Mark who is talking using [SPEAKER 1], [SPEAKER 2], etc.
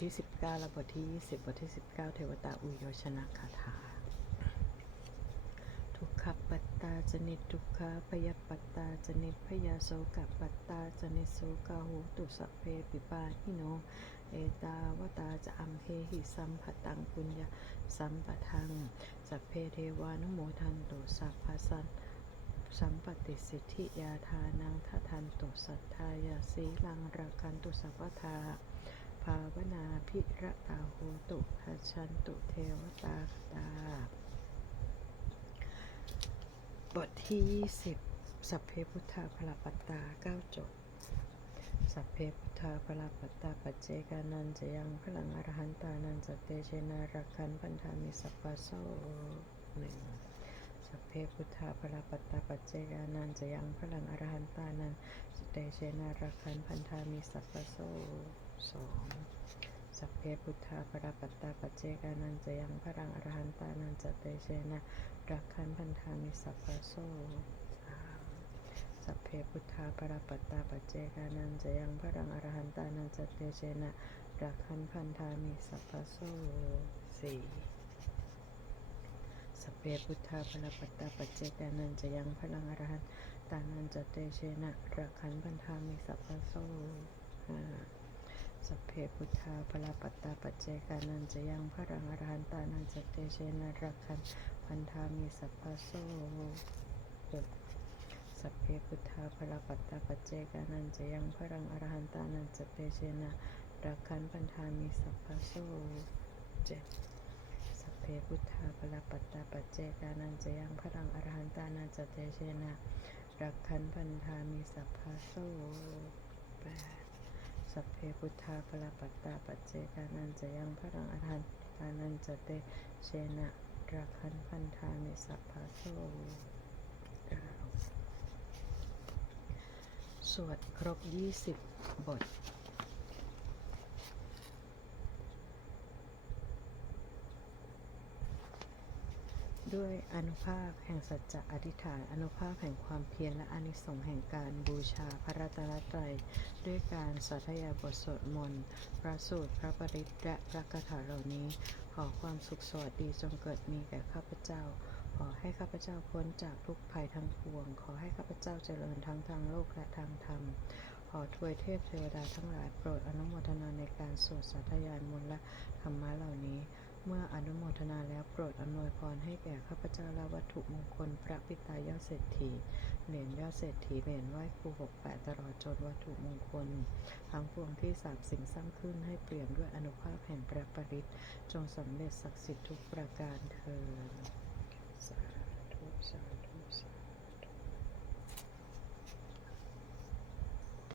[SPEAKER 1] ที่ 19 และบทที่ 20 บทที่ 19 เทวตาอุโยชนะคาถา ทุกขปัตตาจนิทุกขาพยปัตตาจนิพยาโสกปัตตาจนิโสกาหูตุสเพปิปาหิโน เอตาวตาจะอัมเพหิสัมภตังปุญญาสัมปทังสัพเพเทวานุโมทันตุสัพพสันสัมปติสิทธิยาทานังทัทันตุสัทธายาสีลังรักันตุสัพพทา ภาวนาพิระตาโหตุหัชันตุเทวตาคตา บทที่ 20 สัพเพพุทธาพลปัตตา9จบ สัพเพพุทธาพลปัตตาปัจเจกานันจะยังพลังอรหันตานันจะเตเชนารักขันพันธามิสัพพะโซหนึ่ง พเพพุทธาพลปัตตาปัจเจกานันจะยังพลังอรหันตานันจะเตเชนารักขันพันธามิสัพพะโซสองสัพเพพุทธาพลปัตตาปัจเจกานันจะยังพลังอรหันตานันจะเตเชนารักขันพันธามิสัพพะโซสามสัพเพพุทธาปรปัตตาปัจเจกานันจะยังพระังอรหันตานันจเตเชนะรักขันพันธามิสัพพะโซสี่ สเพพุทธาปรปัตตาปัจเจกานันจะยังพระรังอรหันตานันจะเตเชนะรักขันพันธามิสัพพะโซสเพพุทธาปรปัตตาปัจเจกานันจะยังพระรังอรหันตานันจะเตเชนะรักขันพันธามิสัพพะโซสัพเพพุทธาพระปัตตาปัจเจกานันจะยังพรังอรหันตานันจะเตเชนะรักขันปันธามิสัพพะโซเจ็ดสัพ เพพุทธาพระปัตตาปัจเจกานันจะยังพรังอรหันตานันจะเตเชนะรักขันปันธามิสัพพะโซแปสัพเพพุทธาพระปัตตาปัจเจกานันจะยังพรังอรหันตานันจะเตเชนะรักขันปันธามิสัพพะโซสวดครบ 20 บท ด้วยอนุภาพแห่งสัจจะอธิษฐานอนุภาพแห่งความเพียรและอนิสงส์แห่งการบูชาพระรัตนตรัยด้วยการสาธยายบทสวดมนต์พระสูตรพระปริตรและพระคาถาเหล่านี้ ขอความสุขสวัสดีจงเกิดมีแก่ข้าพเจ้า ขอให้ข้าพเจ้าพ้นจากทุกภัยทั้งปวง ขอให้ข้าพเจ้าเจริญทั้งทางโลกและทางธรรมขอทวยเทพเทวดาทั้งหลายโปรดอนุโมทนาในการสวดสาธยายมนต์และธรรมะเหล่านี้ ทนาแล้วโปรดอำนวยพรให้แก่ข้าพเจ้าและวัตถุมงคล พระปิตายอดเศรษฐีเหรียญยอดเศรษฐีเหรียญไหว้ครูหกแปดตลอดจนวัตถุมงคล ทั้งปวงที่สาบสิ่งสร้างขึ้นให้เปลี่ยนด้วยอนุภาพแห่งพระปริตรจงสำเร็จศักดิ์สิทธิ์ทุกประการเทินสาธุสาธุ